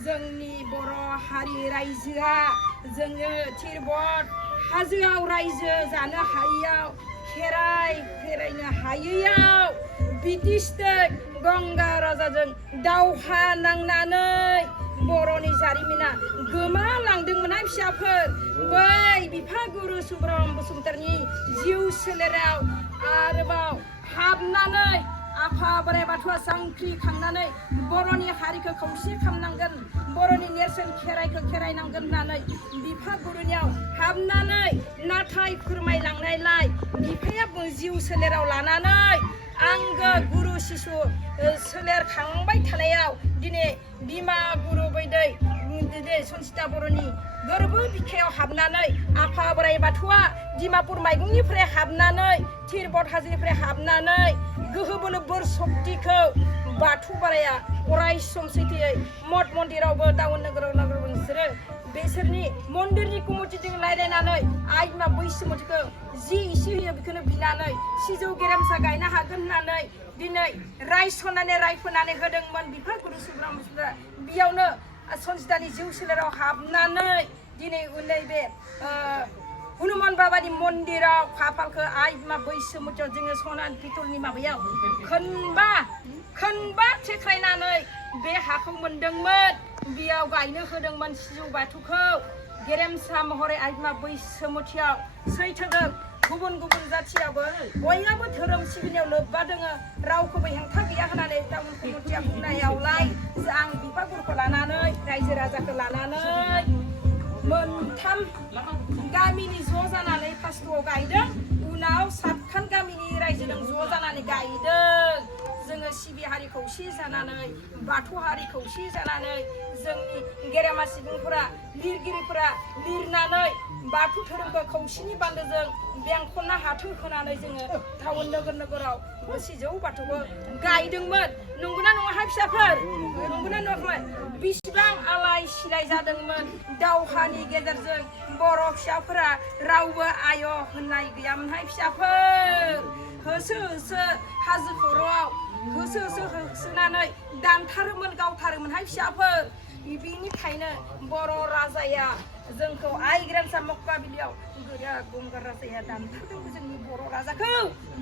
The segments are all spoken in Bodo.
जोंनि बर' हारि रायजोआ जोङो थिरबट हाजोआव रायजो जानो हायैयाव खेरायनो हायैयाव ब्रिटिशजों गंगा राजाजों दावहा नांनानै बर'नि जारिमिना गोमालांदोंमोनहाय फिसाफोर बै बिफागुरु सुब्रह्मण्य बसुमतारीनि जिउ सोलेराव आरोबाव हाबनानै आफा बोराइ बाथौआ जांख्रिखांनानै बर'नि हारिखौ खौसे खालामनांगोन बर'नि नेरसोन खेराइखौ खेरायनांगोन होननानै बिफागुरुनियाव हाबनानै नाथाय फोरमायलांनायलाय बिफाया जिउ सोलेराव लानानै आंगो गुरु शिशु सोलेर खांबाय थानायाव दिनै बिमा गुरु बैदै सनसिता बर'नि गोरबो बिखायाव हाबनानै आफा बोराइ बाथौआ डिमापुर माइगंनिफ्राय हाबनानै थिरबट हाजोनिफ्राय हाबनानै गोहो बोलो बोर सक्तिखौ बाथौ बोराइया अराय सम सैथोयै मठ मन्दिरावबो टाउन नोगोराव बिसोरो बिसोरनि मन्दिरनि कमिटिजों रायज्लायनानै आइ बिमा बैसोमुथिखौ जि इसे होयो बेखौनो बिनानै सिजौ गेरेमसा गायनो हागोन होननानै दिनै रायसननानै रायफोनानै होदोंमोन बिफागुरु सुब्रह्मण्य बसुमतारी बेयावनो सनसितानि जिउ सोलेराव हाबनानै दिनै नैबे हनुमान बाबानि मन्दिराव खाफालखौ आइ बिमा बैसोमुथियाव जोङो सना पितलनि माबायाव खोनबा थेख्रायनानै बे हाखौ मोनदोंमोन बेयाव गायनो होदोंमोन सिजौ बाथौखौ गेरेमसा महरै आइ बिमा बैसोमुथियाव सैथोजों गुबुन गुबुन जाथियाबो बयहाबो धोरोम सिबिनायाव लोब्बा दोङो रावखौबो हेंथा गैया होननानै टाउन कमिटिया बुंनायावलाय आं बिफागुरुखौ लानानै रायजो राजाखौ लानानै मोनथाम गामिनि ज' जानानै फार्स्टआव गायदों उनाव सातखान गामिनि रायजोजों ज' जानानै गायदों जोङो सिबि हारि खौसे जानानै बाथौ हारि खौसे जानानै जोंनि गेरेमा सुबुंफोरा लिरगिरिफोरा लिरनानै बाथौ धोरोमखौ खौसेनि बान्दोजों बेंखननो हाथों होनानै जोङो टाउन नोगोराव सिजौ बाथौखौ गायदोंमोन नंगौना नङाहाय फिसाफोर नंगौना नङामोन बिसिबां आलाय सिलाय जादोंमोन दावहानि गेजेरजों बर' फिसाफोरा रावबो आय होननाय गैयामोनहाय फिसाफोर होसो हाजो खर'आव होसोनानै दानथारोमोन गावथारोमोनहाय फिसाफोर बिनिखायनो बर' राजाया जोंखौ आइ गेरेमसा मक्काबिलियाव गंगार राजाया दानथारदोंमोन जोंनि बर' राजाखौ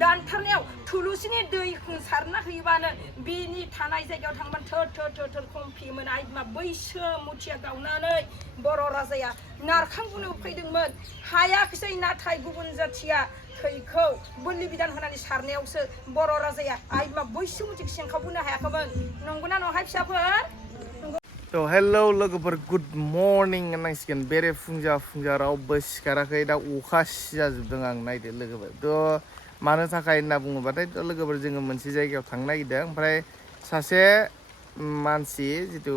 दानथारनायाव थुलुसिनि दै सारना होयोबानो बिनि थानाय जायगायाव थांबानो थोर खमफियोमोन आइ बिमा बैसोमुथिया गावनानै बर' राजाया नारखांबोनो फैदोंमोन हायाखिसै नाथाय गुबुन जाथिया थैखौ बोलि बिधान होनानै सारनायावसो बर' राजाया आइ बिमा बैसोमुथिखौ सेंखावबोनो हायाखैमोन नंगौना नङाहाय फिसाफोर तो हेलो लोगोफोर गुड मर्निं होननांसिगोन बेरे फुंजा रावबो सिखाराखै दा अखा सिजाजोबदों आं नायदो लोगोफोर थ' मानो थाखाय होनना बुङोबाथाय थ' लोगोफोर जोङो मोनसे जायगायाव थांनो नागिरदों ओमफ्राय सासे मानसि जिथु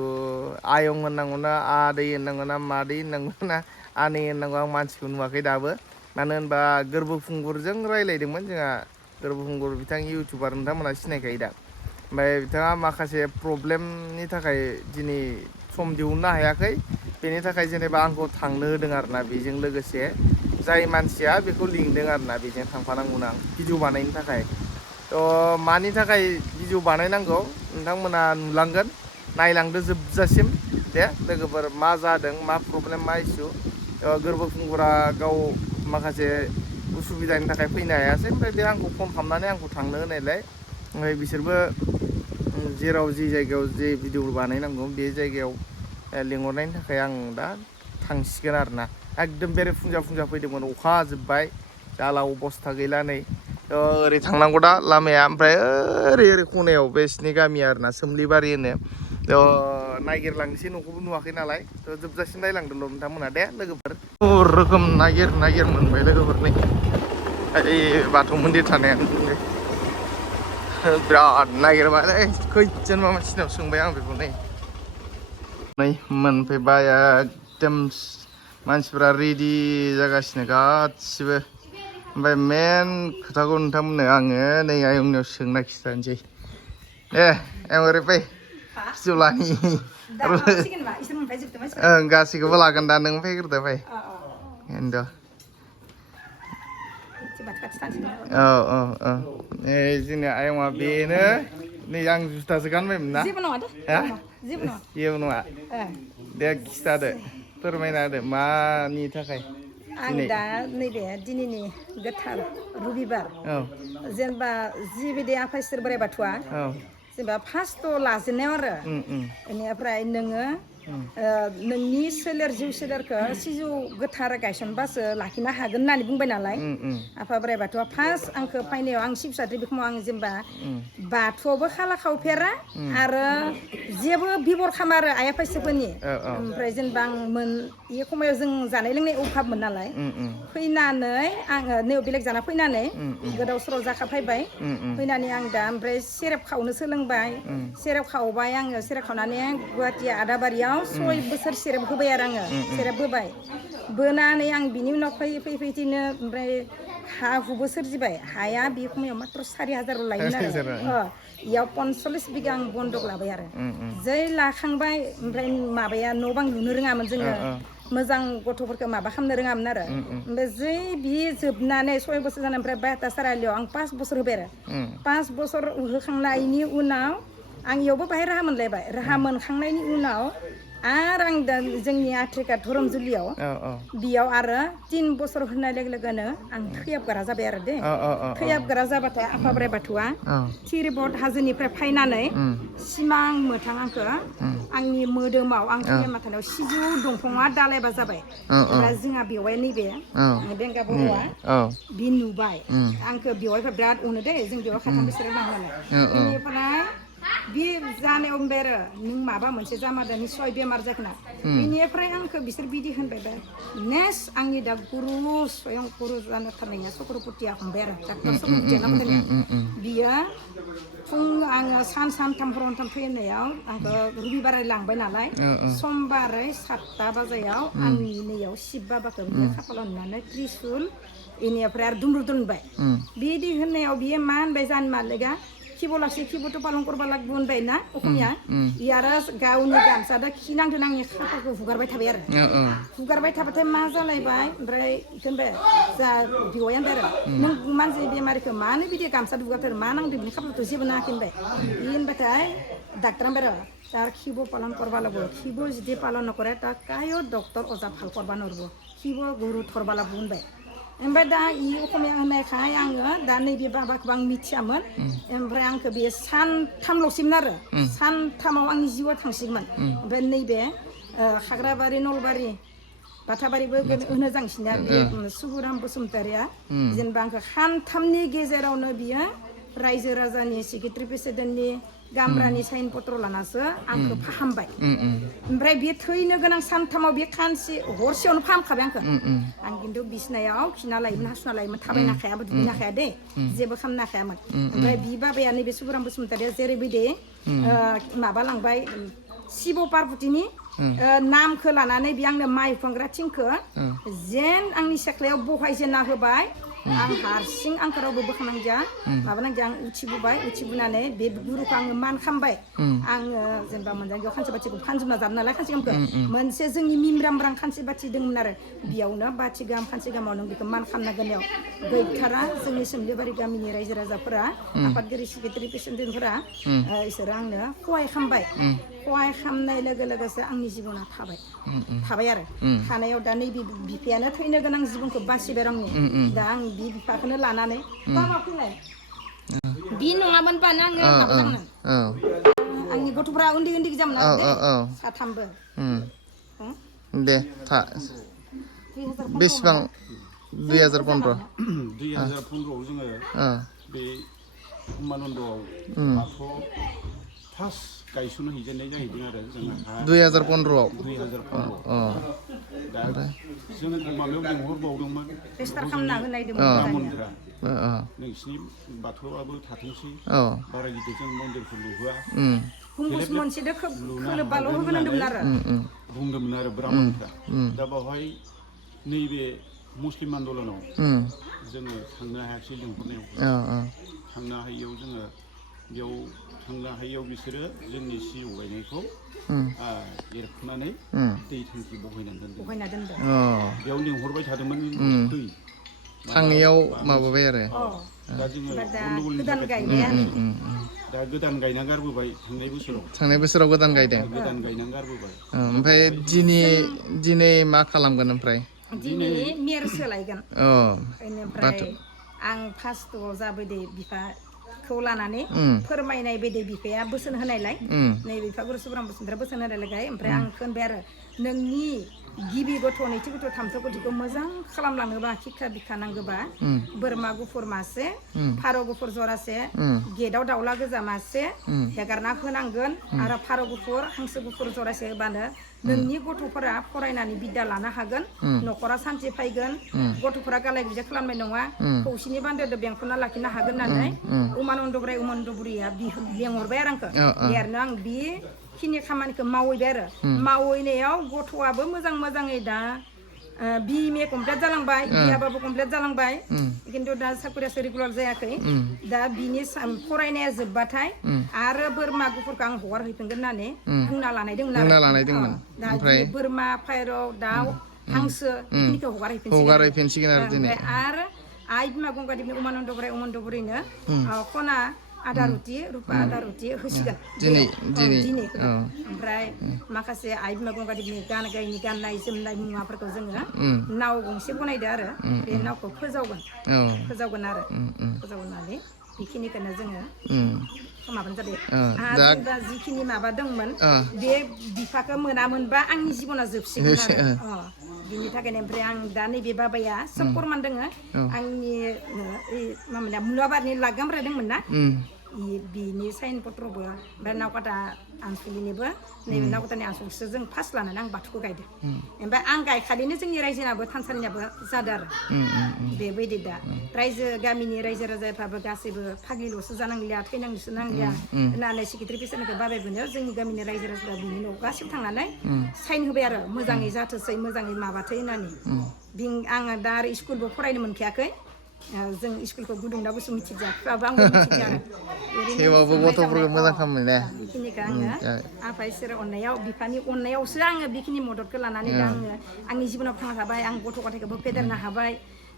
आयं होननांगौना आदै होननांगौना मादै होननांगौना आनै होननांगौ आं मानसिखौ नुवाखै दाबो मानो होनबा गोरबोफुंगुरजों रायलायदोंमोन जोंहा गोरबोफुंगुर बिथां इउटुबार नोंथांमोना सिनायखायो दा ओमफ्राय बिथाङा माखासे प्रब्लेमनि थाखाय दिनै सम दिहुननो हायाखै बेनि थाखाय जेनेबा आंखौ थांनो होदों आरोना बेजों लोगोसे जाय मानसिया बेखौ लिंदों आरोना बेजों थांफानांगौनो आं भिडिअ बानायनो थाखाय थ' मानि थाखाय भिडिअ बानायनांगौ नोंथांमोना नुलांगोन नायलांदो जोबजासिम दे लोगोफोर मा जादों मा प्रब्लेम मा इसु गोरबोफुंगुरा गाव माखासे उसुबिदानि थाखाय फैनो हायासै ओमफ्राय बे आंखौ फन खालामनानै आंखौ थांनो होनायलाय ओमफ्राय बिसोरबो जेराव जि जायगायाव जे भिडिअ बानायनांगौ बे जायगायाव लिंहरनायनि थाखाय आं दा थांसिगोन आरोना एकदम बेरे फुंजा फैदोंमोन अखा हाजोब्बाय जाला अबस्था गैला नै ओरै थांनांगौ दा लामाया ओमफ्राय ओरै खनायाव बेसिनि गामिया आरोना सोमलिबारि होनो नागिरलांनोसै न'खौबो नुवाखै नालाय जोबजासिम नायलांदोंल' नोंथांमोना दे लोगोफोर रोखोम नागिर मोनबाय लोगोफोर नै बाथौ मन्दिर थानायानो बिराद नागिरबाय खैजोनबा मानसिनाव सोंबाय आं बेखौ नै मोनफैबाय एकदम मानसिफ्रा रेडि जागासिनो गासिबो ओमफ्राय मेन खोथाखौ नोंथांमोननो आङो नै आयंनियाव सोंना खिथानोसै दे आयं ओरै फै फिसौलानि ओं गासैखौबो लागोन दा नों फैग्रोदो फै बेनोथ' औ नै जोंनि आयंआ बेनो नै आं जुथासो गानबायमोन ना जेबो नङा दे जेबो नङा दे खिथादो फोरमायना होदो मानि थाखाय आं दा नैबे दिनैनि गोथार रबिबार जेनेबा जिबायदि आफा इसोर बोराइ बाथौआ जेनेबा फार्स्टआव लाजेननायाव आरो बेनिफ्राय नोङो नोंनि सोलेर जिउ सोलेरखौ सिजौ गोथार गायसनबासो लाखिनो हागोन होननानै बुंबाय नालाय आफा बोराइ बाथौआ फार्स्ट आंखौ फायनायाव आं सिबसाद्रि बे समाव आं जेनेबा बाथौआवबो खाला खावफेरा आरो जेबो बिबर खामा आरो आइ आफा इसोरफोरनि ओमफ्राय जेनेबा आं बे समायाव जों जानाय लोंनाय अभाबमोन नालाय फैनानै आङो नैयाव बेलेग जाना फैनानै गोदाव सोराव जाखा फैबाय फैनानै आं दा ओमफ्राय सेरेब खावनो सोलोंबाय सेरेब खावबाय आङो सेरेब खावनानै गुवाहाटि आदाबारियाव 6 बोसोर सेरेब होबाय आरो आङो सेरेब होबाय बोनानै आं बिनि उनाव फैयै बिदिनो ओमफ्राय हा हुबो सोरजिबाय हाया बे समायाव मात्र 4,000 लायोमोन आरो इयाव 45 बिगा आं बन्दक लाबाय आरो जै लाखांबाय ओमफ्राय माबाया न' बां लुनो रोङामोन जोङो मोजां गथ'फोरखौ माबा खालामनो रोङामोन आरो ओमफ्राय जै बि जोबनानै 6 बोसोर जानाय ओमफ्राय बायथा सारालियाव आं 5 बोसोर होबाय आरो 5 बोसोर होखांनायनि उनाव आं इयावबो बाहाय राहा मोनलायबाय राहा मोनखांनायनि उनाव आरो आं दा जोंनि आथ्रिका धोरोमजुलियाव बेयाव आरो 3 बोसोर होनाय लोगो लोगोनो आं थैयाबगारा जाबाय आरो दे थैयाबगारा जाबाथाय आफा बोराइ बाथौआ थिरबट हाजोनिफ्राय फायनानै सिमां मोथां आंखौ आंनि मोदोमाव आं थैयामा थानायाव सिजौ दंफाङा दालायबा जाबाय ओमफ्राय जोंहा बेवहाय नैबे बेंगा बर'आ बि नुबाय आंखौ बेवहायफोर बिराद अनो दे जों बेवहाय खाथाम बोसोर नांनानै बेनिफ्राय बे जानायाव ओमफ्राय आरो नों माबा मोनसे जामारदों निस्सय बेमार जागोना बेनिफ्राय आंखौ बिसोर बिदि होनबाय नेक्स्ट आंनि दा गुरु स्वयं गुरु जानो थारनाया चक्रबर्तीया हमबाय आरो डाक्टर चक्रबर्तीया नाम दोननाया बियो फुं आङो सानथाम हरथाम फैनायाव आंखौ रबिबारै लांबाय नालाय समबारै 7 बाजायाव आंनि नैयाव शिब बाबाखौ बियो खाफालाव नुनानै त्रिशुल बेनिफ्राय आरो दुमरु दोनबाय बिदि होननायाव बियो मा होनबाय जानो मालिका खिबलासि खिबुथ' पालन करबा लागबो होनबाय ना अखमिया आरो गावनि गामसादो खि नांदों आंनि खाफालखौ हुगारबाय थाबाय आरो हुगारबाय थाबाथाय मा जालायबाय ओमफ्राय होनबाय जा बेवाय होनबाय आरो नों मानसि बेमारिखौ मानो बिदि गामसा हुगारथार मा नांदों बिनि खाफालथ' जेबो नाङाखै होनबाय बे होनबाथाय डाक्टर होनबाय आरो तार खिब पालन करबा लागबो खिब जुदि पालन नकरे ता कायो डक्टर अजा फाल करबा नरबो खिब गुरु थरबा लागबो होनबाय ओमफ्राय दा इ अखमिया होननायखाय आङो दा नैबे बाबाखौबो आं मिथियामोन ओमफ्राय आंखौ बे सानथामल'सिमोन आरो सानथामाव आंनि जिउआ थांसिगोन ओमफ्राय नैबे खाग्राबारि नलबारि बाथाबारिबो होनो जांसिना बे सुबुराम बसुमतारिया जेनेबा आंखौ सानथामनि गेजेरावनो बियो रायजो राजानि सेक्रेटारि प्रेसिडेन्टनि गामब्रानि साइन पत्र लानासो आंखौ फाहामबाय ओमफ्राय बे थैनो गोनां सानथामाव बे खानसे हरसेयावनो फाहामखाबाय आंखौ आं खिन्थु बिसनायाव खिना लायोमोन हासुना लायोमोन थाबायनो हाखायाबो दुगैनो हाखाया दे जेबो खालामनो हाखायामोन ओमफ्राय बि बाबाया नैबे सुबुराम बसुमतारिया जेरैबायदि माबा लांबाय शिब पार्बतीनि नामखौ लानानै बे आंनो माइ हुखांग्रा थिंखौ जेन आंनि सेख्लायाव बहायजेनना होबाय आं हारसिं आंखौ रावबो बोखांनांदिया माबानांदिया आं उथिबोनानै बे गुरुखौ आङो मान खालामबाय आङो जेनेबा मोनजानायाव खानसे बाथिखौ फानजोबना जादों नालाय खानसे गाहामखौ मोनसे जोंनि मिमरामब्रां खानसे बाथि दंमोन आरो बेयावनो बाथि गाहाम खानसे गाहामाव नों बेखौ मान खालामना गोनायाव गैथारा जोंनि सोमलिबारि गामिनि रायजो राजाफोरा आफादगिरि सेक्रेटारि प्रेसिडेन्टफोरा इसोरो आंनो सहाय खालामबाय सहाय खालामनाय लोगो लोगोसो आंनि जिबना थाबाय आरो थानायाव दा नैबे बिफायानो थैनो गोनां जिबनखौ बासिबाय आंनि दा आं बि बिफाखौनो लानानै बाबा फैलाय बि नङामोनबानो आङो माबा जागौमोन आंनि गथ'फ्रा उन्दै गोजामोन आरो दे साथामबो दे बेसेबां 2015 2015आव जोङो बे उमानन्दआव बाथौ फार्स्ट गायसननो हैजेननाय जाहैदों आरो जोंहा 2015 आव 2015 दा जों माबायाव लिंहरबावदोंमोन रेजिस्टार खालामना होनायदोंमोन ब्राह्मणफ्रा नोंसिनि बाथौआबो थाथोंसै बारा गिदिर जों मन्दिरखौ लुहोआ हुंगुस मोनसेदो खोलोबबाल' होगोन होनदोंमोन आरो बुंदोंमोन आरो ब्राह्मणफ्रा दा बावहाय नैबे मुस्लिम आन्दलनाव जोङो थांनो हायाखिसै लिंहरनायाव थांनो हायियाव जोङो बेयाव थांनो हायियाव बिसोरो जोंनि सिजौ गायनायखौ एरखुनानै दै टेंकि बहायना दोनदों बेयाव लिंहरबाय थादोंमोन फै थांनायाव माबाबाय आरो दा जोङो गोदान गायनाया दा गोदान गायना गारबोबाय थांनाय बोसोराव गोदान गायदों गोदान गायना गारबोबाय ओमफ्राय दिनै मा खालामगोन ओमफ्राय दिनै मेयर सोलायगोन बेनिफ्राय आं फार्स्टआव जाबायदि बिफाखौ लानानै फोरमायनाय बायदि बिफाया बोसोन होनायलाय नै बिफा गुरु सुब्रह्मण्य बसुमतारी बोसोन होनायलाय ओमफ्राय आं होनबाय आरो नोंनि गिबि गथ' नैथि गथ' थामथि गथ'खौ मोजां खालामलाङोबा खिक्षा बिखा नांगोबा बोरमा गुफुर मासे फारौ गुफुर जरासे गेटआव दाउला गोजा मासे हेगारना होनांगोन आरो फारौ गुफुर हांसो गुफुर जरासे होबानो नोंनि गथ'फोरा फरायनानै बिद्या लानो हागोन न'खरा सान्थि फैगोन गथ'फोरा गालाय गुजाय खालामनाय नङा खौसेनि बान्दोजों बेंखनना लाखिनो हागोन होननानै उमानन्द बुरिया लेंहरबाय आरो आंखौ लिरनो आं बेखिनि खामानिखौ मावहैबाय आरो मावहैनायाव गथ'आबो मोजाङै दा BMA कमप्लिट जालांबाय बियाबाबो कमप्लिट जालांबाय खिन्थु दा साख्रियासो रेगुलार जायाखै दा बिनि फरायनाया जोबबाथाय आरो बोरमा गुफुरखौ आं हगार हैफिनगोन होननानै बुंना लानायदोंमोन आरो दा बोरमा फारौ दाउ हांसो बेखिनिखौ हगार हैफिनसिगोन आरो आइ बिमा गंगा देबनि उमानन्द बुरैनो खना आदा रुटि रुपा आदा रुटि होसिगोन दिनै ओमफ्राय माखासे आइ बिमा गंगा देबनि गाननाय जोमनाय मुवाफोरखौ जोङो नाव गंसे बनायदो आरो बे नावखौ फोजावगोन आरो फोजावनानै बेखिनिखौनो जोङो माबानो जाबाय आरो दा जिखिनि माबा दंमोन बे बिफाखौ मोनामोनबा आंनि जिबना जोबसिगोन आरो बिनि थाखायनो ओमफ्राय आं दा नैबे बाबाया सब फोरमान दोङो आंनि माबाया मुलाबारनि लागामब्रा दंमोन ना बिनि साइन पत्रबो ओमफ्राय नावकाटा आनसलिनिबो नैबे नावकाटानि आनसलिखौसो जों फार्स्ट लानानै आं बाथौखौ गायदों ओमफ्राय आं गायखालिनो जोंनि रायजोनाबो थानसालिनाबो जादों आरो बेबायदि दा रायजो गामिनि रायजो राजाफ्राबो गासैबो फाग्लिल'सो जानांलिया थैनांल'सो नांलिया होननानै सेक्रेटारि प्रेसिडेन्टखौ बाबाय बुनायाव जोंनि गामिनि रायजो राजाफ्रा बिनि न'आव गासिबो थांनानै साइन होबाय आरो मोजाङै जाथोंसै मोजाङै माबाथै होननानै आङो दा आरो स्कुलबो फरायनो मोनखायाखै जों स्कुलखौ गुदुं दा गुसु मिथिजायाबाबो आंबो मिथिया थेवबाबो गथ'फोरखौ मोजां खालामो ने बेखिनिखौ आङो आफा इसोर अननायाव बिफानि अननायावसो आङो बेखिनि मददखौ लानानै दा आङो आंनि जिबनाव थांनो हाबाय आं गथ' गथायखौबो फेदेरनो हाबाय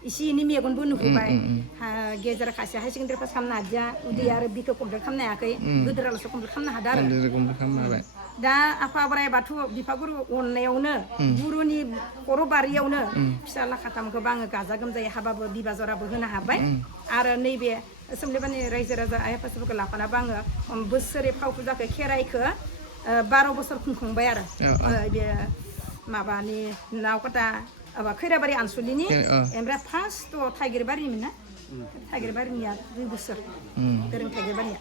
एसे एनै मेगनबो नुहोबाय गेजेर खायसे हायार सेकेन्डारि पास खालामनो हादिया उदै आरो बिखौ कमप्लिट खालामनो हायाखै गोदोराल'सो कमप्लिट खालामनो हादों आरो दा आफा बोराइ बाथौ बिफा गुरु अननायावनो गुरुनि खर' बारियावनो फिसाला खाथामखौबो आङो गाजा गोमजायै हाबाबो बिबा जराबो होनो हाबाय आरो नैबे सोमलिबानि रायजो राजा आइ आफाफोरखौ लाफानाबो आङो बोसोरै फाव फुजाखौ खेराइखौ 12 बोसोर खुंखांबाय आरो बे माबानि नावकाटा खैराबारि आनसलिनि ओमफ्राय फार्स्टआव थाइगिरबारिमोन ना थाइगिरबारिनिया 2 बोसोर गोरों थाइगिरबारिया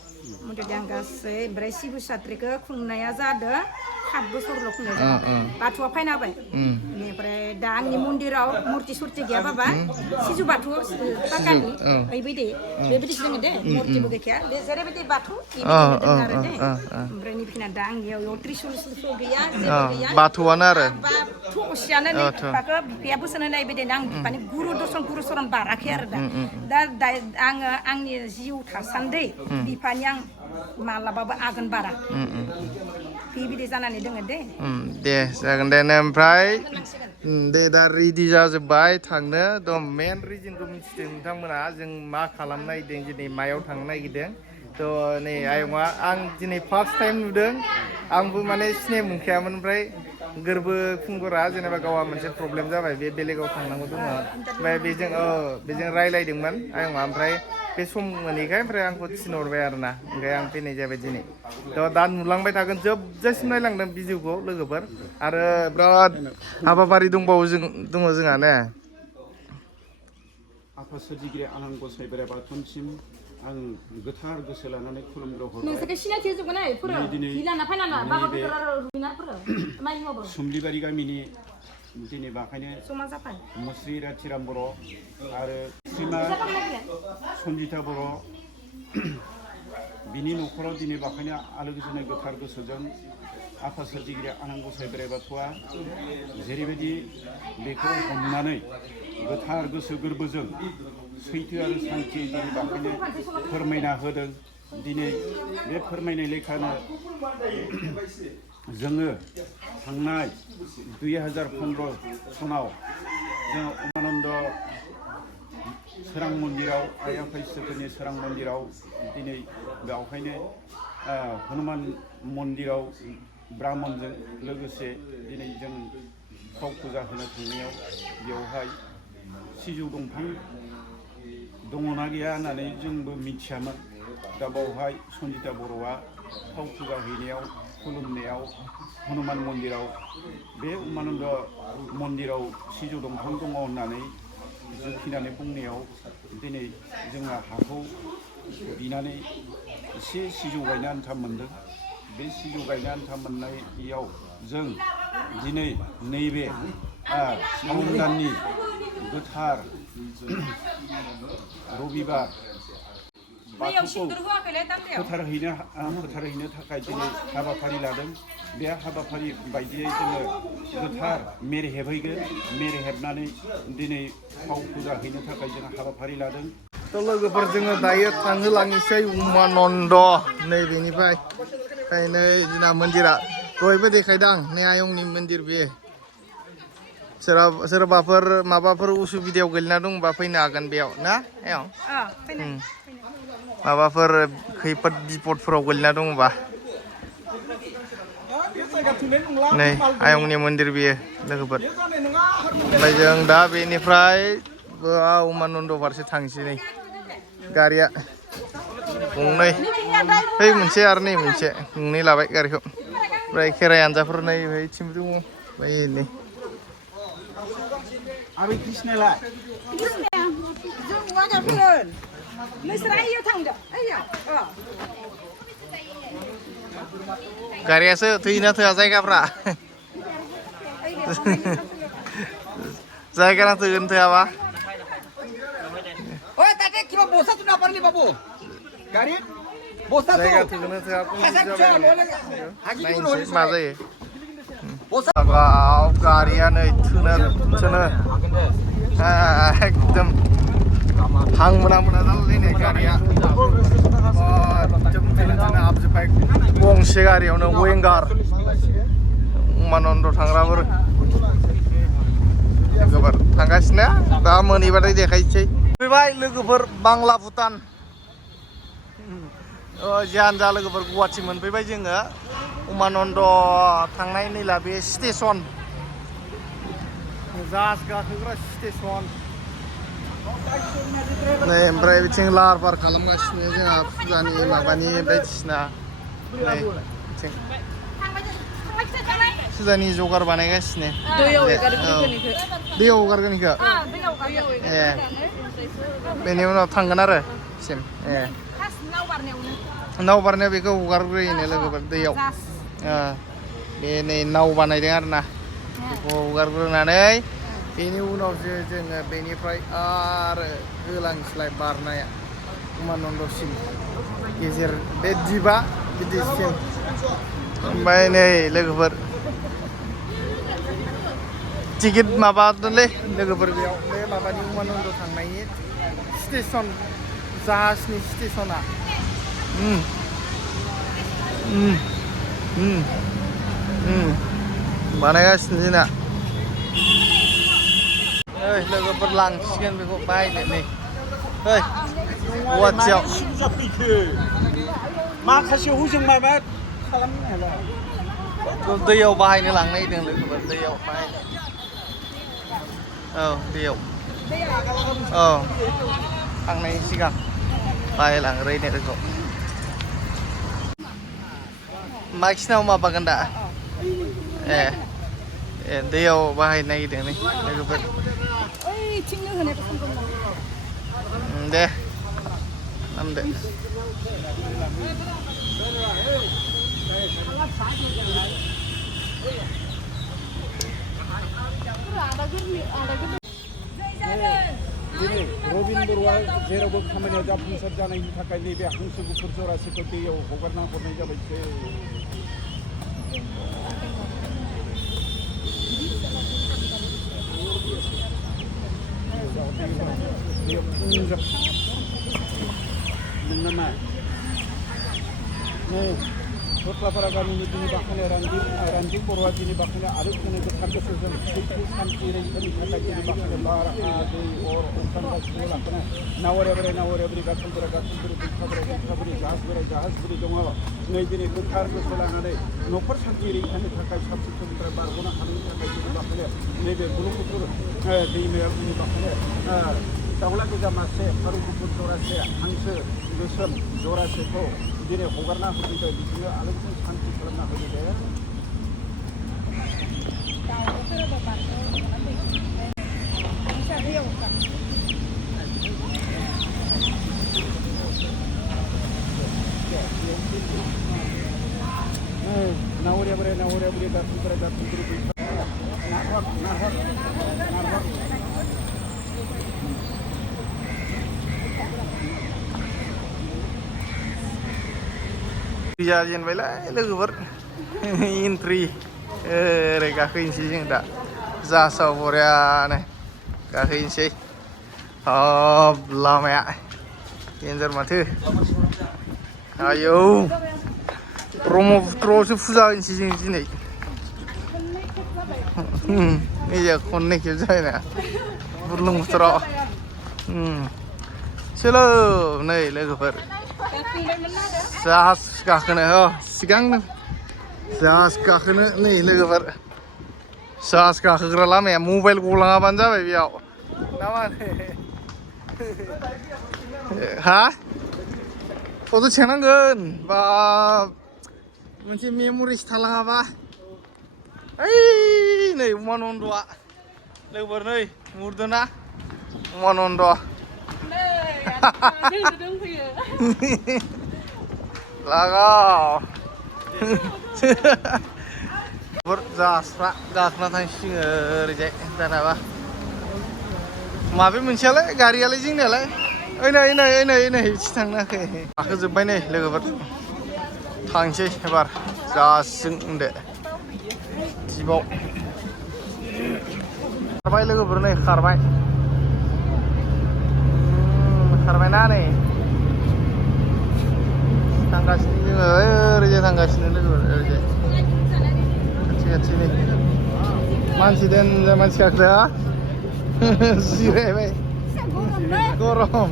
मथथे आं गासै ओमफ्राय सिबु सात्रिखौ खुंनाया जादों 7 बोसोरल' खुंनाय जादों बाथौआ फैना होबाय बेनिफ्राय दा आंनि मन्दिराव मुर्ति सुर्ति गैयाबाबा सिजु बाथौ पाकानि ओरैबायदि बेबायदिसो दङ दे मुर्तिबो गैखाया बे जेरैबायदि बाथौ बेबायदिनो दङ आरो दे ओमफ्राय निफिना दा आंनियाव त्रिशुल गैया जेबो गैया बाथौआनो आरो बाथौ असेयानो नै बिफाखौ बिफाया बोसोन होनाय बायदिनो आं बिफानि गुरु दर्शन बाराखै आरो दा आङो आंनि जिउ थासान्दि बिफानि आं मालाबाबो आगोन बारा बेबायदि जानानै दङ दे जागोन दे ओमफ्राय दे दा रेडि जाजोब्बाय थांनो मेन रिजनखौ मिथिदों नोंथांमोना जों मा खालामनो नागिरदों दिनै मायाव थांनो नागिरदों थ' नै आयंआ आं दिनै फार्स्ट टाइम नुदों आंबो माने सिनाय मोनखायामोन ओमफ्राय गोरबो खुंगुरा जेनेबा गावहा मोनसे प्रब्लेम जाबाय बे बेलेगाव थांनांगौ दङ ओमफ्राय बेजों रायलायदोंमोन आयंआ ओमफ्राय बे सम मोनैखाय ओमफ्राय आंखौ थिनहरबाय आरोना ओमफ्राय आं फैनाय जाबाय दिनै थ' दा नुलांबाय थागोन जोबजासिम नायलांदों भिडिअखौ लोगोफोर आरो बिराद हाबाफारि दंबावो जोंहा ने आफा सोरजिगिरि आनान गसाइ बोराइ बाथौनिसिम आं गोथार गोसो लानानै खुलुमग्रो नोंसोरखौ सिनायथि होजोबगोन आइ फोरो गिलाना फायनाना बाबा बेदर आरो रुइनाफोरो माइ मावबो सुमलिबारि गामिनि दिनै बाखायनो समा जाबाय मुस्रि राथिराम बर' आरो सिमा सन्जिता बर' बिनि न'खराव दिनै बाखायनो आलो गोजोनै गोथार गोसोजों आफा सोरजिगिरि आनान गसाइ बोराइ बाथौआ जेरैबायदि बेखौ हमनानै गोथार गोसो गोरबोजों सैथो आरो सान्थि दिनै बाखायनो फोरमायना होदों दिनै बे फोरमायनाय लेखानो जोङो थांनाय 2015 सनाव जोङो उमानन्द सोरां मन्दिराव आइ आफा इसोरफोरनि सोरां मन्दिराव दिनै बेवहायनो हनुमान मन्दिराव ब्राह्मणजों लोगोसे दिनै जों फाव फुजा होनो थांनायाव बेवहाय सिजौ दंफां दङना गैया होननानै जोंबो मिथियामोन दा बावहाय सन्जिता बर'आ फाव फुजा हैनायाव खुलुमनायाव हनुमान मन्दिराव बे उमानन्द मन्दिराव सिजौ दंफां दङ होननानै जुखिनानै बुंनायाव दिनै जोंहा हाखौ बिनानै एसे सिजौ गायनो आन्था मोनदों बे सिजौ गायनो आन्था मोननायाव जों दिनै नैबे सावन दाननि गोथार रबिबार बाथौखौ फोथारहैनो थाखाय दिनै हाबाफारि लादों बे हाबाफारि बायदियै जोङो गोथार मेर हेबहैगोन मेर हेबनानै दिनै फाव फुजा हैनो थाखाय जों हाबाफारि लादों थ' लोगोफोर जोङो दायो थांहोलांनोसै उमानन्द नैबेनिफ्राय नै जोंना मन्दिरा दहायबो देखायदां नै आयंनि मन्दिर बेयो सोरबाफोर माबाफोर उसुबिदायाव गोलैना दंबा फैनो हागोन बेयाव ना आयं माबाफोर खैफोद बिपदफोराव गोलैना दङबा नै आयंनि मन्दिर बेयो लोगोफोर ओमफ्राय जों दा बेनिफ्राय उमानन्द फारसे थांसै नै गारिया गंनै बै मोनसे आरो नै मोनसे गंनै लाबाय गारिखौ ओमफ्राय खेराइ हान्जाफोर नै बैथिं दङ बै नै आबै कृष्णालाय गारियासो थैना थोआ जायगाफ्रा जायगा थोगोन थोआबा जायगा थोगोन थोआ नायनोसै मा जायो गारिया नै थोनो एकदम हां मोना मोना जालायनाय गारिया हाबजोब्बाय गंसे गारियावनो विंगार उमानन्द थांग्राफोर लोगोफोर थांगासिनो दा मोनहैबाथाय देखायसै फैबाय लोगोफोर बांला भुटान जियानो लोगोफोर गुवाहाटि मोनफैबाय जोङो उमानन्द थांनाय नैला बे स्टेसन जाहाज गाखोग्रा स्टेसन नै ओमफ्राय बिथिं लाहार फाहार खालामगासिनो जोंहा फुजानि माबानि बायदिसिना नै बिथिं फुजानि जगार बानायगासिनो दैयाव हगारगोन इखो ए बेनि उनाव थांगोन आरो सिम ए नाव बारनायाव बेखौ हगारग्रोयोनो लोगोफोर दैयाव बे नै नाव बानायदों आरो ना बेखौ हगारग्रोनानै बेनि उनावसो जोङो बेनिफ्राय आरो होलांसैलाय बारनाया उमानन्दसिम गेजेर बे दिपआ गिदिरसिम ओमफ्राय नै लोगोफोर टिकेट माबादोंलै लोगोफोर बेयाव बे माबानि उमानन्द थांनायनि स्टेसन जाहाजनि स्टेसना बानायगासिनो जोंना लोगोफोर लांसिगोन बेखौ बायनो नै गुवाहाटियाव माखासे हजों माबा खालामनो दैयाव बाहायनो लांनो नागिरदों लोगोफोर दैयाव बाहायनो औ दैयाव औ थांनायनि सिगां बाहायलांग्रोनो बेखौ माखिनाव माबागोन दा ए दैयाव बाहायनो नागिरदों नै लोगोफोर दे हामदो दिनै रबिन बर'आ जेरावबो खामानियाव जाफुंसार जानायनि थाखाय नैबे हांसो गुफुर जरासेखौ दैयाव हगारना हरनाय जाबाय नोंना Kotlapaरा गामिनि दिनै बाखानाय रानजिं बर'आ दिनै बाखानाय आरो दिनै गोथार गोसोजों सैथो सान्थि रैखानि थाखाय दिनै बाखानाय बार हा दै अर अख्रां गासिबो लाखानाय नावरिया बोराय गाथोनफोरा दैखाबोराय जाहाजबोरै दङ नै दिनै गोथार गोसो लानानै न'खर सान्थि रैखानि थाखाय साब सिखोननिफ्राय बारग'नो हानायनि थाखाय दिनै बाखानाय नैबे बुरलुंबुथुर दैमायाव दिनै बाखानाय दाउला गोजा मासे फारौ गुफुर जरासे हांसो गोसोम जरासेखौ दिनै हगारना होफैबाय बिदिनो आरो जों शान्ति खालामना होफैबाय नावरिया बोराय गाथोनफोरा जाजेनबायलाय लोगोफोर एन्ट्रि ओरै गाखोहैनोसै जों दा जासाव बरियानो गाखोहैनोसै हाब लामाया डेन्जार माथो आयौ ब्रह्मपुत्रआवसो फुजा होनोसै जों दिनै नैजा खननै खेब जाबायना बुरलुंबुथुराव सोलो नै लोगोफोर जाहाज गाखोनो सिगांनो जाहाज गाखोनो नै लोगोफोर जाहाज गाखोग्रा लामाया मबाइल गलाङाबानो जाबाय बेयाव ना मानो हा फट' सेनांगोन बा मोनसे मेम'रिस थालाङाबा ओइ नै उमानन्दआ लोगोफोर नै मुरदोना उमानन्द लागाव जाहाजफ्रा गाखोना थांसिगोन ओरैजाय दानाबा माबे मोनसेयालाय गारियालाय जोंनियालाय ओइ नै थांनाखै गाखोजोब्बाय नै लोगोफोर थांसै एबार जाहाजजों होनदो जिबाव खारबाय लोगोफोर नै खारबायना नै थांगासिनो जोङो ओरैजाय थांगासिनो लोगोफोर ओरैजाय खाथि नै मानसि गाखोआ जिरायबाय गरम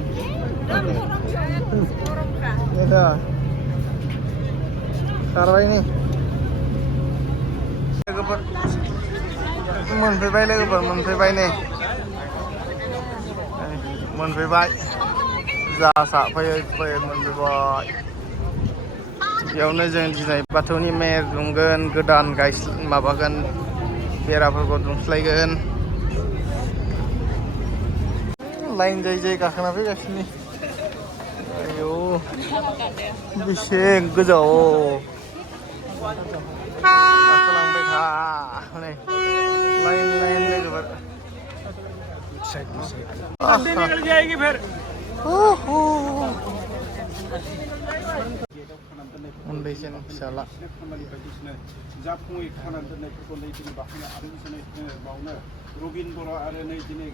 खारबाय नै लोगोफोर मोनफैबाय नै मोनफैबाय जाहाजा फैयै मोनफैबाय बेयावनो जों दिनै बाथौनि मेहेर दुंगोन गोदान माबागोन बेराफोरखौ दुमस्लायगोन लाइन जाय गाखोना फैगासिनो आयौ बेसे गोजाव गाखोलांबाय था नै लाइन लोगोफोर उन्दैसिन फिसाला जाफुङै खाना दोननायफोरखौ नै दिनै बाहायनो आरो दिनै बावनो रबिन बर' आरो नै दिनै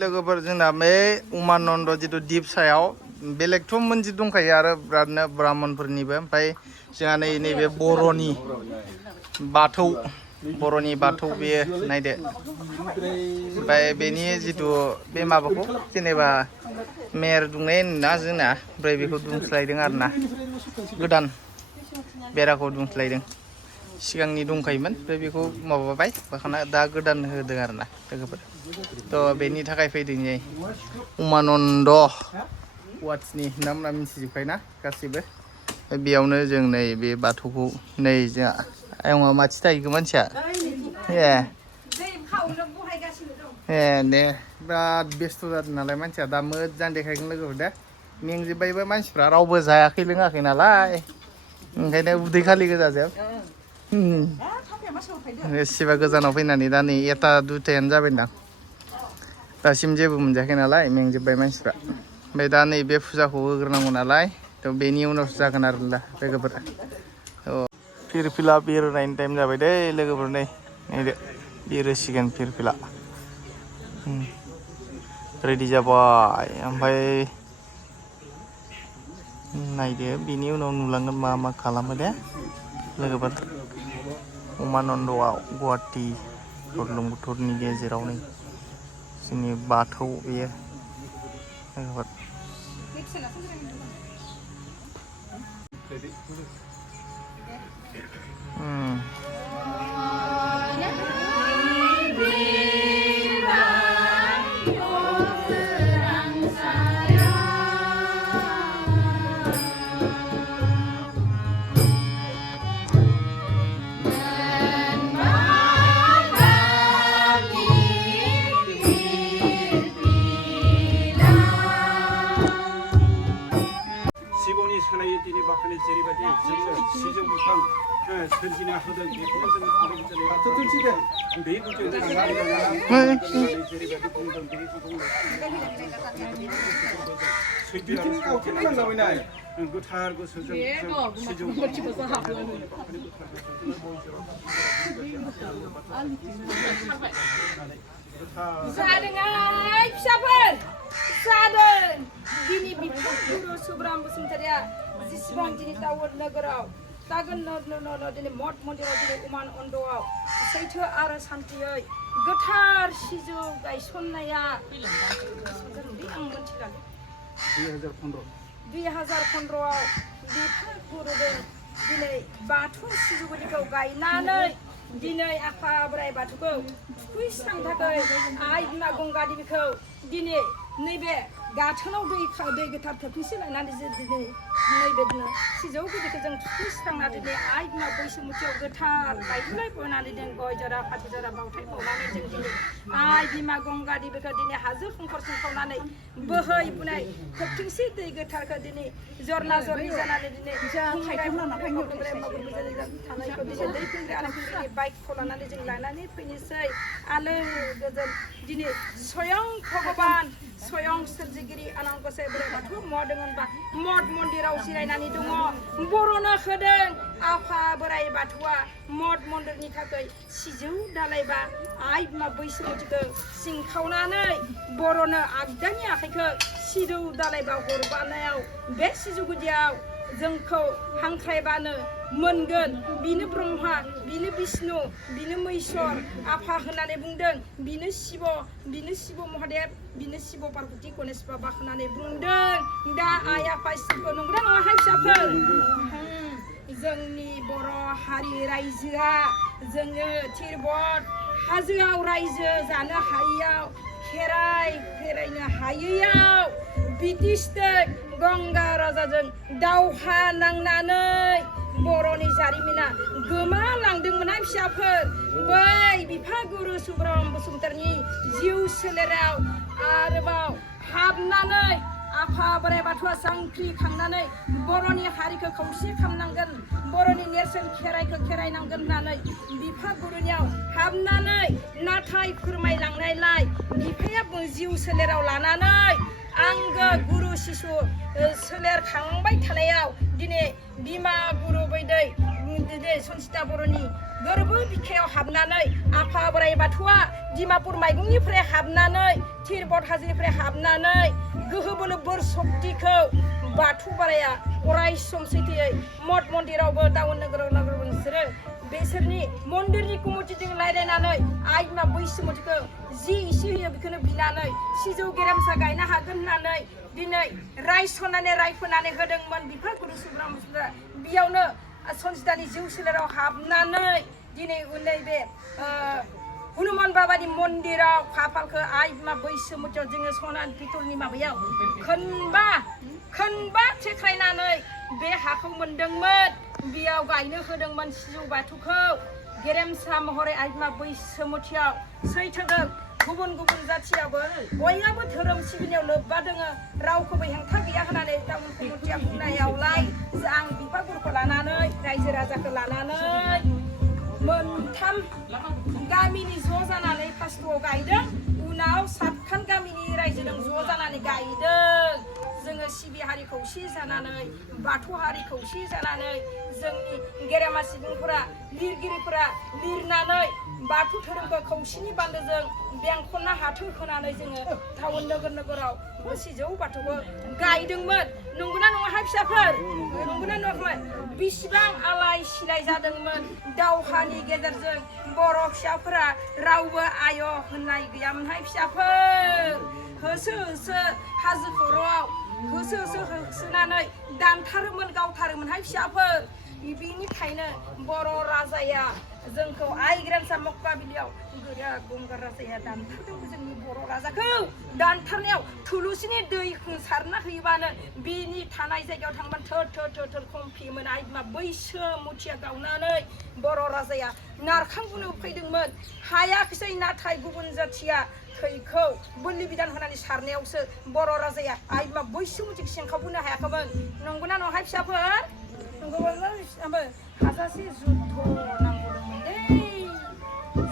लोगोफोर जोंना बे उमानन्द जिथु दिप सायाव बेलेगथ' मन्दिर दंखायो आरो बिरादनो ब्राह्मणफोरनिबो ओमफ्राय जोंहा नैबे बर'नि बाथौ बेयो नायदो ओमफ्राय बेनि जिथु बे माबाखौ जेनेबा मेहेर दुंनाय होनोना जोंना ओमफ्राय बेखौ दुमस्लायदों आरोना गोदान बेराखौ दुमस्लायदों सिगांनि दंखायोमोन ओमफ्राय बेखौ माबाबाय बाखाना दा गोदान होदों आरोना लोगोफोर थ' बेनि थाखाय फैदों नै उमानन्द वाट्सनि नाम मिथिजोबखायो ना गासैबो बेयावनो जों नै बे बाथौखौ नै जोंहा आयंआ माथि थाहैगौ मानसिया ए दे बिराद बेस्थ' जादों नालाय मानसिया दा मोजां देखायगोन लोगोफोर दे मेंजोब्बायबो मानसिफ्रा रावबो जायाखै लोङाखै नालाय ओंखायनो उदै खालि गोजाजोब एसेबा गोजानाव फैनानै दा नै 1-2 जाबायदां दासिम जेबो मोनजायाखै नालाय मेंजोब्बाय मानसिफ्रा ओमफ्राय दा नै बे फुजाखौ होग्रोनांगौ नालाय थ' बेनि उनावसो जागोन आरो दा लोगोफोर थ' फिरफिला बेरायनायनि टाइम जाबाय दै लोगोफोर नै नायदो बेरोसिगोन फिरफिला रेडि जाबाय ओमफ्राय नायदो बिनि उनाव नुलांगोन मा मा खालामो दे लोगोफोर उमानन्दआव गुवाहाटि बुरलुंबुथुरनि गेजेराव नै जोंनि बाथौ बेयो लोगोफोर शिवनि सोलायै दिनै बाखानि जेरैबायदि जोंनो सिजौ बिफां सोरजिना होदों बेखौनो जोङो बे जेरैबायदि बुंदों बे गोथार गोसोजों सिजौ जादोंहाय फिसाफोर जादों दिनै बिफा गुरु सुब्रह्मण्य बसुमतारिया जेसेबां दिनै टाउन नोगोराव दागोन दिनै मठ मन्दिराव दिनै उमानन्दआव सैथो आरो सान्थियै गोथार सिजौ गायसननाया आं मोनथिला 2015आव बिफा गुरुजों दिनै बाथौ सिजौ गुदिखौ गायनानै दिनै आफा बोराइ बाथौखौ थुखैस्रां थाखाय आइ बिमा गंगा देबिखौ दिनै नैबे गाथोनाव दै गोथार थोबथिंसे लायनानै दिनै नैबे सिजौ गुदिखौ जों थुखैस्रांना दिनै आइ बिमा बैसोमुथियाव गोथार गायखुलाय बोनानै जों गय जरा फाथै जरा बावथाय बावनानै जों दिनै आइ बिमा गंगा देबिखौ दिनै हाजो खंखरसिम खावनानै बोहैबोनाय थोबथिंसे दै गोथारखौ दिनै जरना जरनि जानानै दिनै थानायखौ दिनै दै फिनग्रा बाइकखौ लानानै जों लानानै फैनोसै आलो गोजोन दिनै स्वयं भगबान स्वयं सोरजिगिरि आनान गसाइ बोराइ बाथौ मठ होनबा मठ मन्दिराव जिरायनानै दङ बर'नो होदों आफा बोराइ बाथौआ मठ मन्दिरनि थाखाय सिजौ दालायबा आइ बिमा बैसोमुथिखौ सिंखावनानै बर'नो आगदानि आखाइखौ सिजौ दालायबा हरबानायाव बे सिजौ गुदियाव जोंखौ हांख्रायबानो मोनगोन बिनो ब्रह्मा बिनो बिष्णु बिनो मैसर आफा होननानै बुंदों बिनो शिव महादेव बिनो शिव पार्बती गणेश बाबा होननानै बुंदों दा आइ आफा शिवखौ नंगौना नङाहाय फिसाफोर जोंनि बर' हारि रायजोआ जोङो थिरबट हाजोआव रायजो जानो हायैयाव खेरायनो हायैयाव ब्रिटिशजों गंगा राजाजों दावहा नांनानै बर'नि जारिमिना गोमालांदोंमोनहाय फिसाफोर बै बिफा गुरु सुब्रह्मण्य बसुमतारिनि जिउ सोलेराव आरोबाव हाबनानै आफा बोराइ बाथौआ जांख्रिखांनानै बर'नि हारिखौ खौसे खालामनांगोन बर'नि नेरसोन खेराइखौ खेरायनांगोन होननानै बिफा गुरुनियाव हाबनानै नाथाय फोरमायलांनायलाय बिफाया जिउ सोलेराव लानानै आंगो गुरु शिशु सोलेर खांबाय थानायाव दिनै बिमा गुरु बैदै दिनै सनसिता बर'नि गोरबो बिखायाव हाबनानै आफा बोराइ बाथौआ डिमापुर माइगंनिफ्राय हाबनानै थिरबट हाजोनिफ्राय हाबनानै गोहो बोलो बोर सक्तिखौ बाथौ बोराइया अराय सम सैथोयै मठ मन्दिरावबो टाउन नोगोराव नोंसोरो बेसोरनि मन्दिरनि कमिटिजों रायज्लायनानै आइ बिमा बैसोमुथिखौ जि इसे होयो बेखौनो बिनानै सिजौ गेरेमसा गायनो हागोन होननानै दिनै रायसननानै रायफोनानै होदोंमोन बिफा गुरु सुब्रह्मण्य बसुमतारिया बेयावनो सनजिदानि जौसिलाराव हाबनानै दिनै नैबे हनुमान बाबानि मन्दिराव खाफालखौ आइ बिमा बैसोमुथियाव जोङो सना पितलनि माबायाव खोनबा थेख्रायनानै बे हाखौ मोनदोंमोन बेयाव गायनो होदोंमोन सिजौ बाथौखौ गेरेमसा महरै आइ बिमा बैसोमुथियाव सैथोजों गुबुन गुबुन जाथियाबो बयहाबो धोरोम सिबिनायाव लोब्बा दोङो रावखौबो हेंथा गैया होननानै टाउन कमिटिया बुंनायावलाय आं बिफाफोरखौ लानानै रायजो राजाखौ लानानै मोनथाम गामिनि ज' जानानै फार्स्टआव गायदों उनाव सातखान गामिनि रायजोजों ज' जानानै गायदों जोङो सिबि हारि खौसे जानानै बाथौ हारि खौसे जानानै जोंनि गेरेमा सुबुंफोरा लिरगिरिफोरा लिरनानै बाथौ धोरोमखौ खौसेनि बान्दोजों बेंखनना हाथो होनानै जोङो टाउन नोगोराव सिजौ बाथौखौ गायदोंमोन नंगौना नङाहाय फिसाफोर नंगौना नङामोन बिसिबां आलाय सिलाय जादोंमोन दावहानि गेजेरजों बर' फिसाफोरा रावबो आय होननाय गैयामोनहाय फिसाफोर होसो हाजो खर'आव होसोनानै दानथारोमोन गावथारोमोनहाय फिसाफोर बिनिखायनो बर' राजाया जोंखौ आइ गेरेमसा मक्काबिलियाव गोरा गंगार राजाया दानथारदों जोंनि बर' राजाखौ दानथारनायाव थुलुसिनि दै सारना होयोबानो बिनि थानाय जायगायाव थांबानो थोर खमफियोमोन आइ बिमा बैसोमुथिया गावनानै बर' राजाया नारखांबोनो फैदोंमोन हायाखिसै नाथाय गुबुन जाथिया थैखौ बोलि बिधान होनानै सारनायावसो बर' राजाया आइ बिमा बैसोमुथिखौ सेंखावबोनो हायाखैमोन नंगौना नङाहाय फिसाफोर नंगौबा हाजासे जुद्ध नांगौमोन दे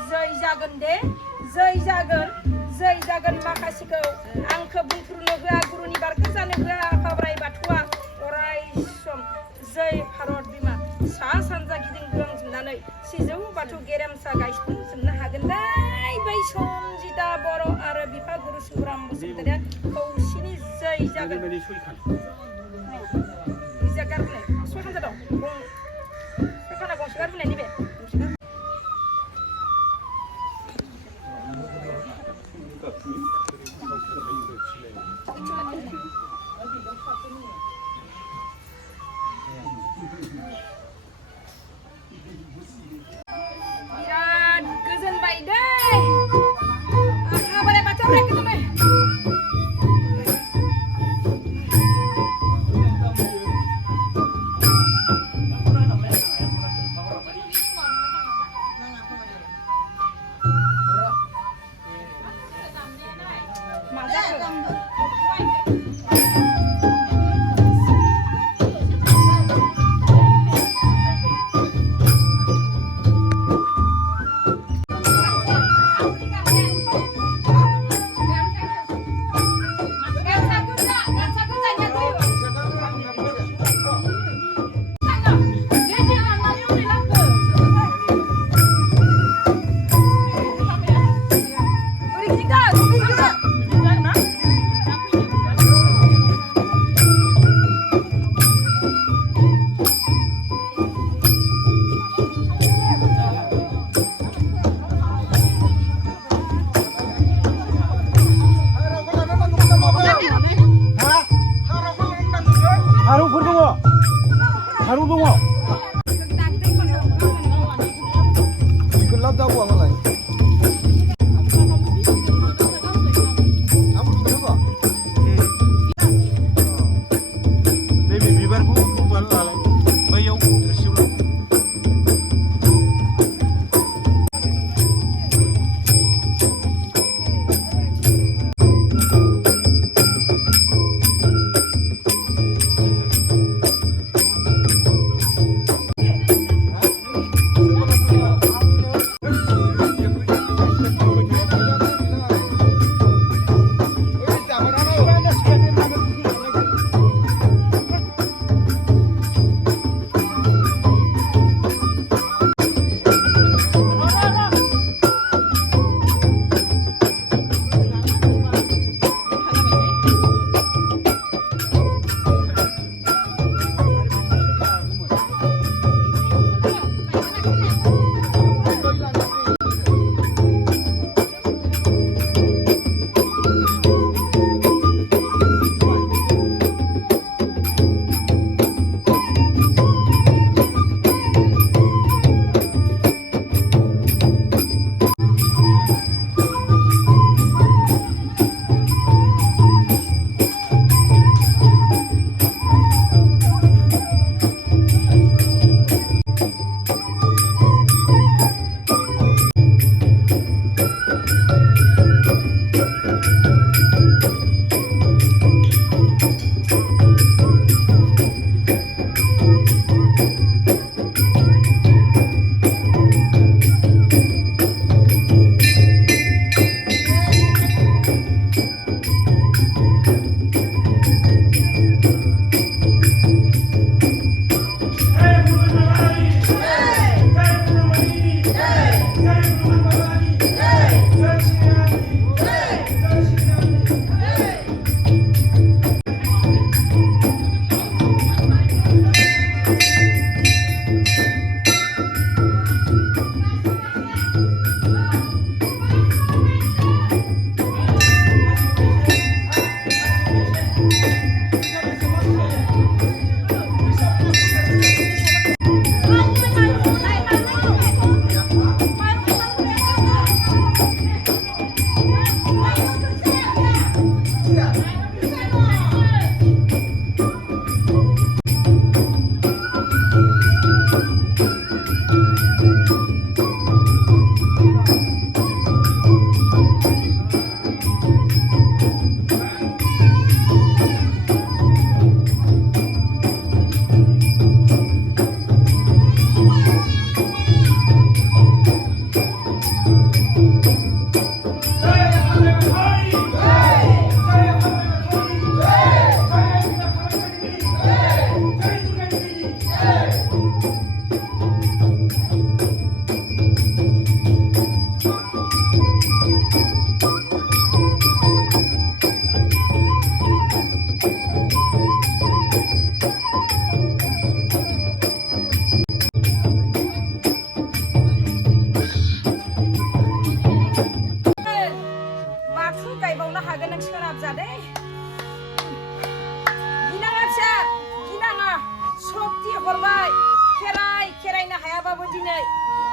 जै जागोन दे जै जागोन माखासेखौ आंखौ बुंफ्रुनो होआ गुरुनि बारखौ जानो होआ आफा बोराइ बाथौआ अराय सम जै भारत बिमा सा सानजा गिदिंग्लांजोबनानै सिजौ बाथौ गेरेमसा गायसनजोबनो हागोन दै बै सनजिदा बर' आरो बिफा गुरु सुब्राम बसुमतारिया खौसेनि जै जागोन सयखान जादों सयखाना गंसे गारबोनायनि बे बिराद गोजोनबाय दै बोराइ बाथौ गोजोनबाय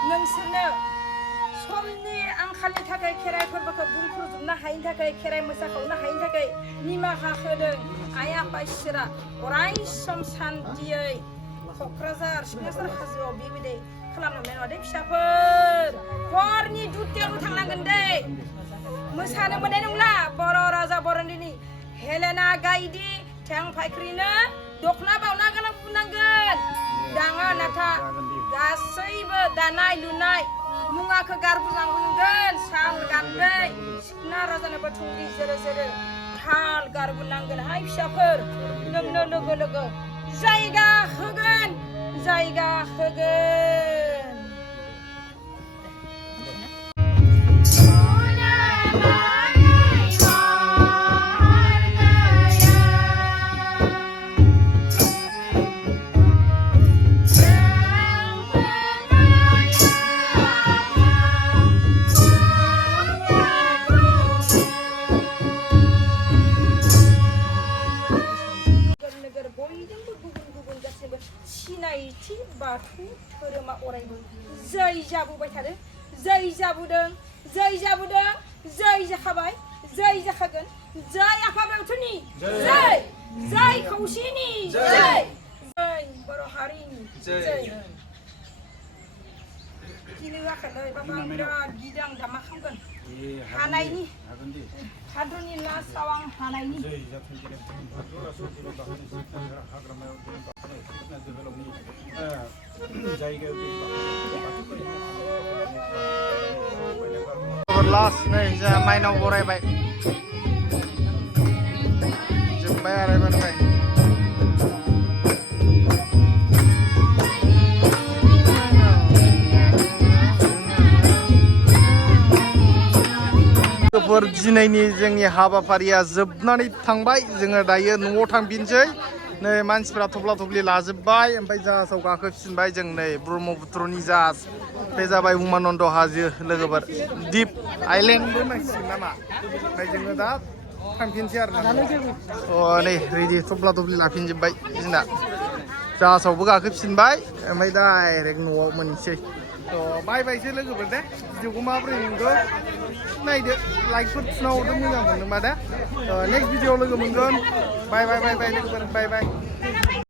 नोंसोरनो समनि आंखालनि थाखाय खेराइ फोरबोखौ बुंफुरजोबनो हायैनि थाखाय खेराइ मोसाखावनो हायैनि थाखाय निमाहा होदों आइ आफा इसोरा अराय सम सान्थियै क'क्राझार सिकनाझार हाजोआव बेबायदि खालामनो मोननाय नङा दे फिसाफोर हरनि दुथायावनो थांनांगोन दे मोसानो मोननाय नंला बर' राजा बर'नि हेलेना गायदि थें फायख्रिनो दखना बावना गोनां बुंनांगोन दाङा नाथा गासैबो दानाय लुनाय मुवाखौ गारबोनांगोन साल गान्दै सिकना राजानोबो थुंग्रि जेरै जेरै थाल गारबोनांगोन हाय फिसाफोर नोंनो लोगो लोगो जायगा होगोन जायगा होगोन सिनायथि बाथौ धोरोमा अरायबो जै जाबोबाय थादों जै जाबोदों जै जाबोदों जै जाखाबाय जै जाखागोन जै आफा बाथौनि जै जै खौसेनि जै जै बर' हारिनि जै गिनो आखालै बाबा बिराद गिदां दा मा खालामगोन हानायनि हाद्रनि लास्टआव आं हानायनि लास्ट नै जा माइनाव बरायबाय जोब्बाय आरो मोनबाय दिनैनि जोंनि हाबाफारिया जोबनानै थांबाय जोङो दायो न'आव थांफिनसै नै मानसिफ्रा थब्ला थब्लि लाजोब्बाय ओमफ्राय जाहाजाव गाखोफिनबाय जों नै ब्रह्मपुत्रनि जाहाज बे जाबाय उमानन्द हाजो लोगोफोर दिप आइलेण्डबो होनांसिगोन नामा ओमफ्राय जोङो दा थांफिनसै आरो ना नै रेडि थब्ला थब्लि लाफिनजोब्बाय जोंना जाहाजावबो गाखोफिनबाय ओमफ्राय डाइरेक्ट न'आव मोनसै बाय बायसै लोगोफोर दे भिडिअखौ माबोरै मोनखो नायदो लाइकफोर थुना हरदो मोजां मोनदोंबा दे नेक्स्ट भिडिअ लोगो मोनगोन बाय बाय बाय बाय लोगोफोर बाय बाय